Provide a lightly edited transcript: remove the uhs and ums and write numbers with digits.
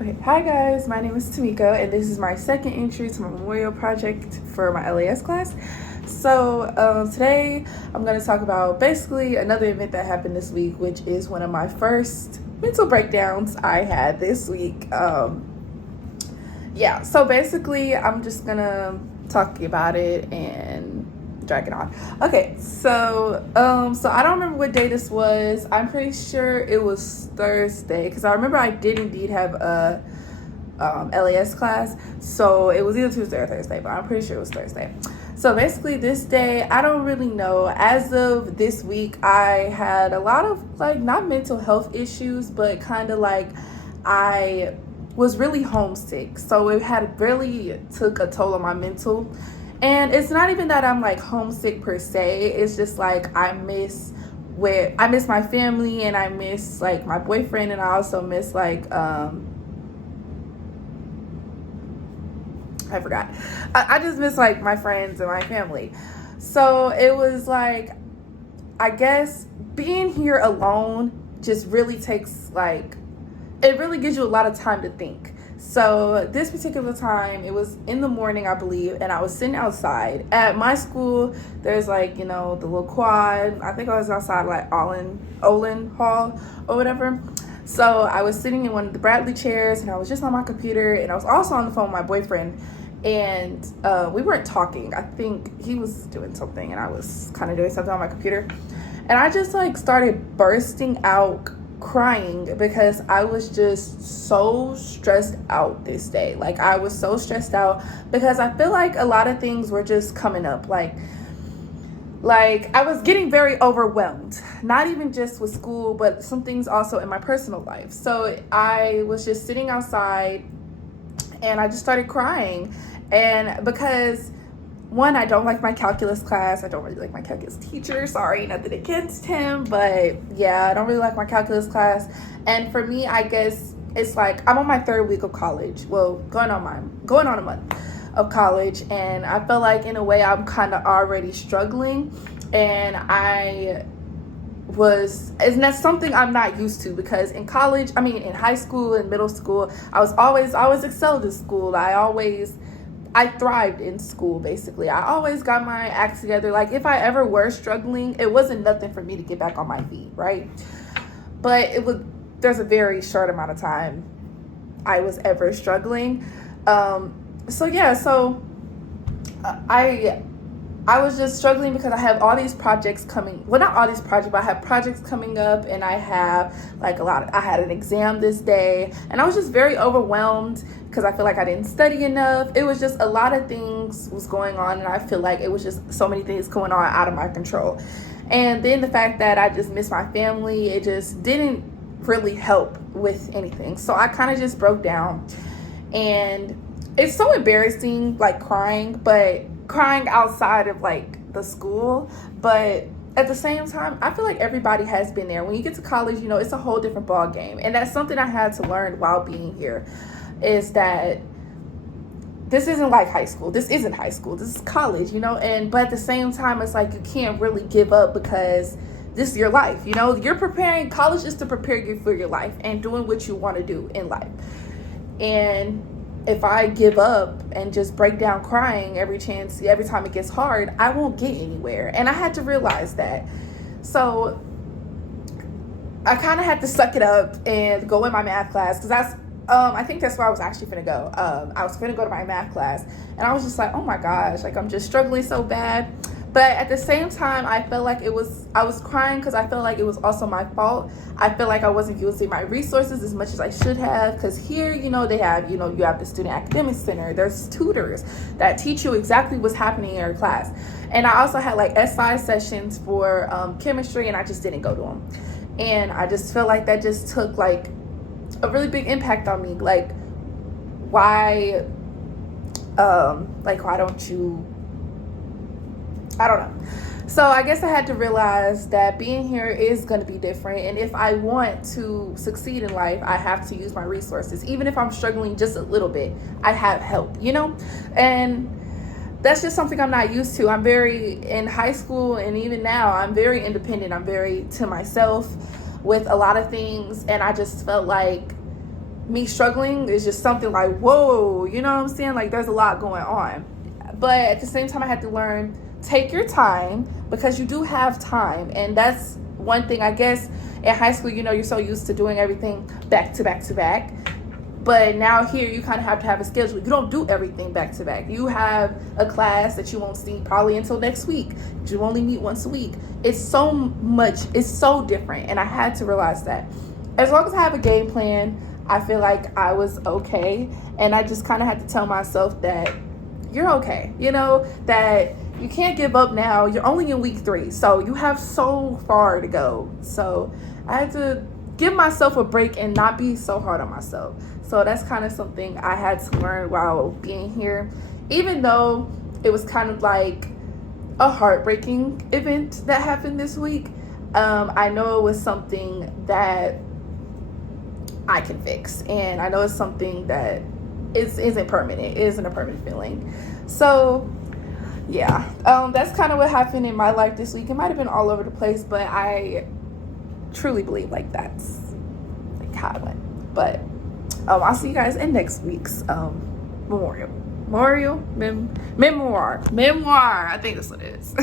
Okay, hi guys, my name is Tamika, and this is my second entry to my memorial project for my LAS class. Today I'm going to talk about basically another event that happened this week, which is one of my first mental breakdowns I had this week. So basically I'm just going to talk about it and drag it on. So I don't remember what day this was. I'm pretty sure it was Thursday because I remember I did indeed have a LAS class. So it was either Tuesday or Thursday, but I'm pretty sure it was Thursday. So basically this day, I don't really know. As of this week, I had a lot of not mental health issues, but kind of I was really homesick. So it had really took a toll on my mental. And it's not even that I'm homesick per se. It's just I miss my family, and I miss my boyfriend, and I also miss I forgot. I just miss my friends and my family. So it was I guess being here alone just really takes it really gives you a lot of time to think. So this particular time, it was in the morning, I believe, and I was sitting outside at my school. There's the little quad. I think I was outside Olin Hall or whatever. So I was sitting in one of the Bradley chairs, and I was just on my computer, and I was also on the phone with my boyfriend, and we weren't talking. I think he was doing something, and I was kind of doing something on my computer, and I just started bursting out crying because I was just so stressed out this day. I was so stressed out because I feel like a lot of things were just coming up. I was getting very overwhelmed, not even just with school, but some things also in my personal life. So I was just sitting outside and I just started crying. And because one, I don't like my calculus class. I don't really like my calculus teacher. Sorry, nothing against him, but yeah, I don't really like my calculus class. And for me, I guess it's I'm on my third week of college. Well, going on a month of college, and I feel like in a way I'm kind of already struggling, and and that's something I'm not used to because in high school and middle school, I always excelled in school. I thrived in school, basically. I always got my act together. If I ever were struggling, it wasn't nothing for me to get back on my feet, right? But there's a very short amount of time I was ever struggling. I was just struggling because I have all these projects coming. Well, not all these projects, but I have projects coming up, and I have I had an exam this day, and I was just very overwhelmed because I feel like I didn't study enough. It was just a lot of things was going on, and I feel like it was just so many things going on out of my control. And then the fact that I just miss my family, it just didn't really help with anything. So I kind of just broke down, and it's so embarrassing, crying outside of the school, but at the same time I feel like everybody has been there. When you get to college, it's a whole different ball game, and that's something I had to learn while being here, is that this isn't like high school. This isn't high school. This is college, but at the same time it's you can't really give up because this is your life. You're preparing. College is to prepare you for your life and doing what you want to do in life. And if I give up and just break down crying every time it gets hard, I won't get anywhere. And I had to realize that. So I kind of had to suck it up and go in my math class, because I think that's where I was actually finna go. I was finna go to my math class, and I was just oh my gosh, I'm just struggling so bad. But at the same time, I felt like I was crying because I felt like it was also my fault. I feel like I wasn't using my resources as much as I should have, because here, they have, you have the Student Academic Center. There's tutors that teach you exactly what's happening in your class. And I also had SI sessions for chemistry, and I just didn't go to them. And I just feel like that just took a really big impact on me. Why don't you, I don't know. So I guess I had to realize that being here is going to be different. And if I want to succeed in life, I have to use my resources. Even if I'm struggling just a little bit, I have help, And that's just something I'm not used to. In high school, and even now, I'm very independent. I'm very to myself with a lot of things. And I just felt like me struggling is just something like, whoa, you know what I'm saying? Like, there's a lot going on. But at the same time, I had to learn, take your time, because you do have time. And that's one thing, I guess, in high school, you know, you're so used to doing everything back to back to back. But now here, you kind of have to have a schedule. You don't do everything back to back. You have a class that you won't see probably until next week. You only meet once a week. It's so much, it's so different. And I had to realize that. As long as I have a game plan, I feel like I was okay. And I just kind of had to tell myself that you're okay. You know, that you can't give up now. You're only in week 3. So you have so far to go. So I had to give myself a break and not be so hard on myself. So that's kind of something I had to learn while being here. Even though it was kind of like a heartbreaking event that happened this week, I know it was something that I can fix, and I know it's something that isn't permanent. It isn't a permanent feeling. So yeah, that's kind of what happened in my life this week. It might have been all over the place, but I truly believe like that's like how it went. But I'll see you guys in next week's memoir. I think that's what it is.